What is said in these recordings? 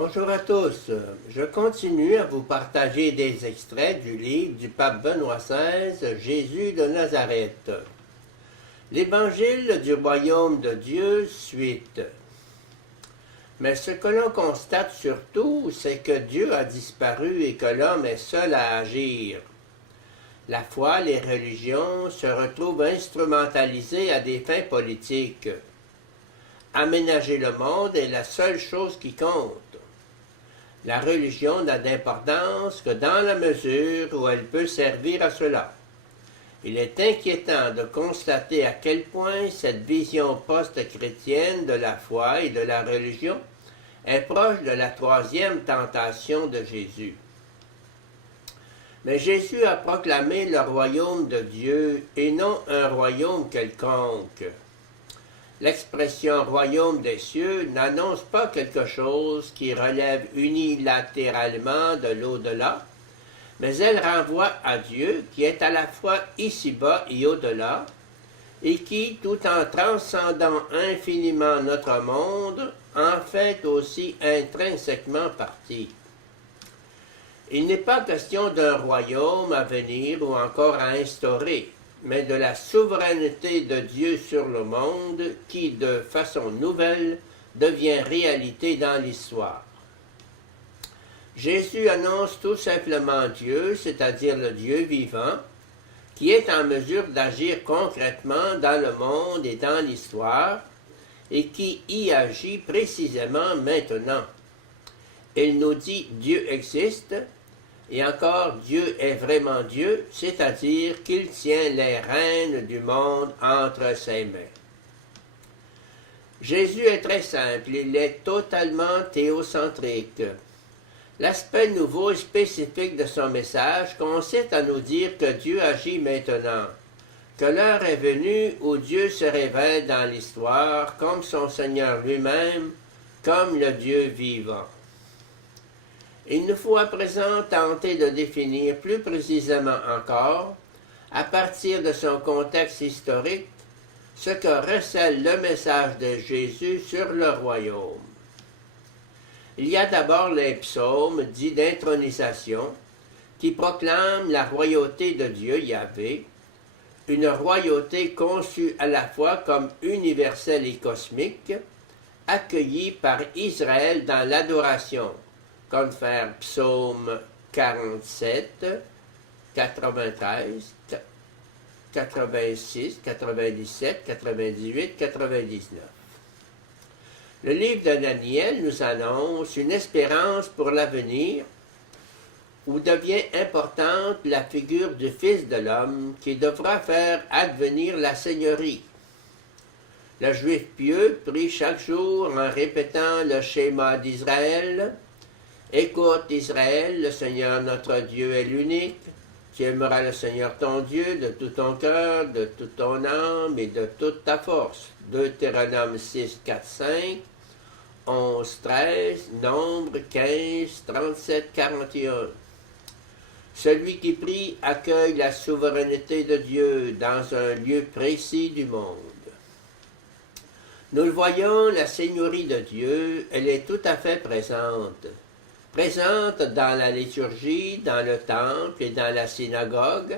Bonjour à tous. Je continue à vous partager des extraits du livre du pape Benoît XVI, Jésus de Nazareth. L'Évangile du royaume de Dieu, suite. Mais ce que l'on constate surtout, c'est que Dieu a disparu et que l'homme est seul à agir. La foi, les religions se retrouvent instrumentalisées à des fins politiques. Aménager le monde est la seule chose qui compte. La religion n'a d'importance que dans la mesure où elle peut servir à cela. Il est inquiétant de constater à quel point cette vision post-chrétienne de la foi et de la religion est proche de la troisième tentation de Jésus. Mais Jésus a proclamé le royaume de Dieu et non un royaume quelconque. L'expression royaume des cieux n'annonce pas quelque chose qui relève unilatéralement de l'au-delà, mais elle renvoie à Dieu qui est à la fois ici-bas et au-delà, et qui, tout en transcendant infiniment notre monde, en fait aussi intrinsèquement partie. Il n'est pas question d'un royaume à venir ou encore à instaurer, mais de la souveraineté de Dieu sur le monde qui, de façon nouvelle, devient réalité dans l'histoire. Jésus annonce tout simplement Dieu, c'est-à-dire le Dieu vivant, qui est en mesure d'agir concrètement dans le monde et dans l'histoire, et qui y agit précisément maintenant. Il nous dit Dieu existe, et encore, Dieu est vraiment Dieu, c'est-à-dire qu'il tient les rênes du monde entre ses mains. Jésus est très simple, il est totalement théocentrique. L'aspect nouveau et spécifique de son message consiste à nous dire que Dieu agit maintenant, que l'heure est venue où Dieu se révèle dans l'histoire comme son Seigneur lui-même, comme le Dieu vivant. Il nous faut à présent tenter de définir plus précisément encore, à partir de son contexte historique, ce que recèle le message de Jésus sur le royaume. Il y a d'abord les psaumes dits d'intronisation, qui proclament la royauté de Dieu Yahvé, une royauté conçue à la fois comme universelle et cosmique, accueillie par Israël dans l'adoration, comme faire psaume 47, 93, 86, 97, 98, 99. Le livre de Daniel nous annonce une espérance pour l'avenir où devient importante la figure du Fils de l'homme qui devra faire advenir la Seigneurie. Le Juif pieux prie chaque jour en répétant le schéma d'Israël. Écoute Israël, le Seigneur notre Dieu est l'unique. Tu aimeras le Seigneur ton Dieu de tout ton cœur, de toute ton âme et de toute ta force. Deutéronome 6, 4, 5, 11, 13, Nombre 15, 37, 41. Celui qui prie accueille la souveraineté de Dieu dans un lieu précis du monde. Nous le voyons, la Seigneurie de Dieu, elle est tout à fait présente. Présente dans la liturgie, dans le temple et dans la synagogue,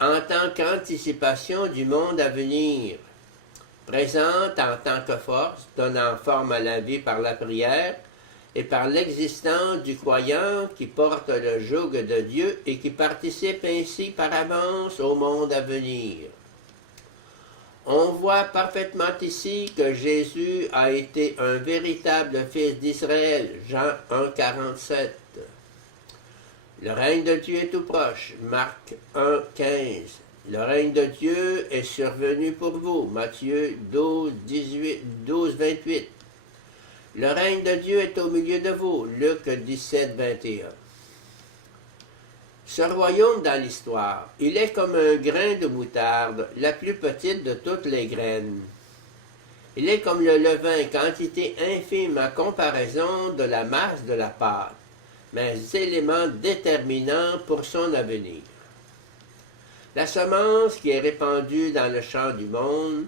en tant qu'anticipation du monde à venir. Présente en tant que force, donnant forme à la vie par la prière et par l'existence du croyant qui porte le joug de Dieu et qui participe ainsi par avance au monde à venir. On voit parfaitement ici que Jésus a été un véritable fils d'Israël, Jean 1, 47. Le règne de Dieu est tout proche, Marc 1, 15. Le règne de Dieu est survenu pour vous, Matthieu 12, 28. Le règne de Dieu est au milieu de vous, Luc 17, 21. Ce royaume dans l'histoire, il est comme un grain de moutarde, la plus petite de toutes les graines. Il est comme le levain, quantité infime à comparaison de la masse de la pâte, mais élément déterminant pour son avenir. La semence qui est répandue dans le champ du monde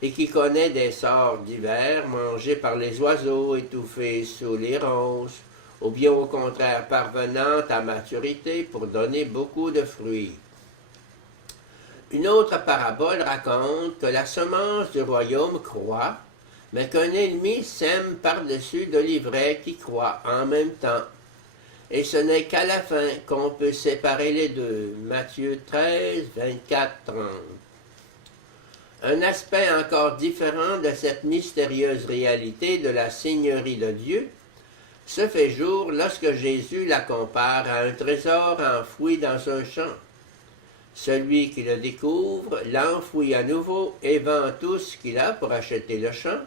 et qui connaît des sorts divers, mangé par les oiseaux, étouffé sous les ronces, ou bien au contraire parvenant à maturité pour donner beaucoup de fruits. Une autre parabole raconte que la semence du royaume croît, mais qu'un ennemi sème par-dessus de l'ivraie qui croît en même temps. Et ce n'est qu'à la fin qu'on peut séparer les deux. Matthieu 13, 24, 30. Un aspect encore différent de cette mystérieuse réalité de la Seigneurie de Dieu se fait jour lorsque Jésus la compare à un trésor enfoui dans un champ. Celui qui le découvre l'enfouit à nouveau et vend tout ce qu'il a pour acheter le champ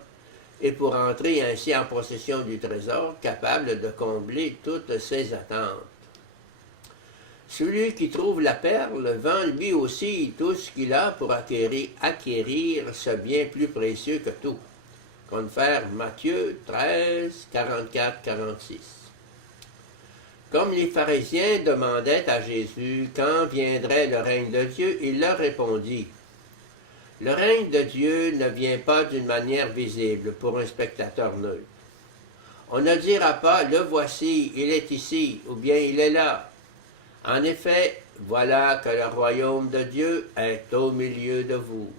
et pour entrer ainsi en possession du trésor capable de combler toutes ses attentes. Celui qui trouve la perle vend lui aussi tout ce qu'il a pour acquérir ce bien plus précieux que tout. Confère Matthieu 13, 44, 46. Comme les pharisiens demandaient à Jésus quand viendrait le règne de Dieu, il leur répondit: le règne de Dieu ne vient pas d'une manière visible pour un spectateur neutre. On ne dira pas: le voici, il est ici, ou bien il est là. En effet, voilà que le royaume de Dieu est au milieu de vous.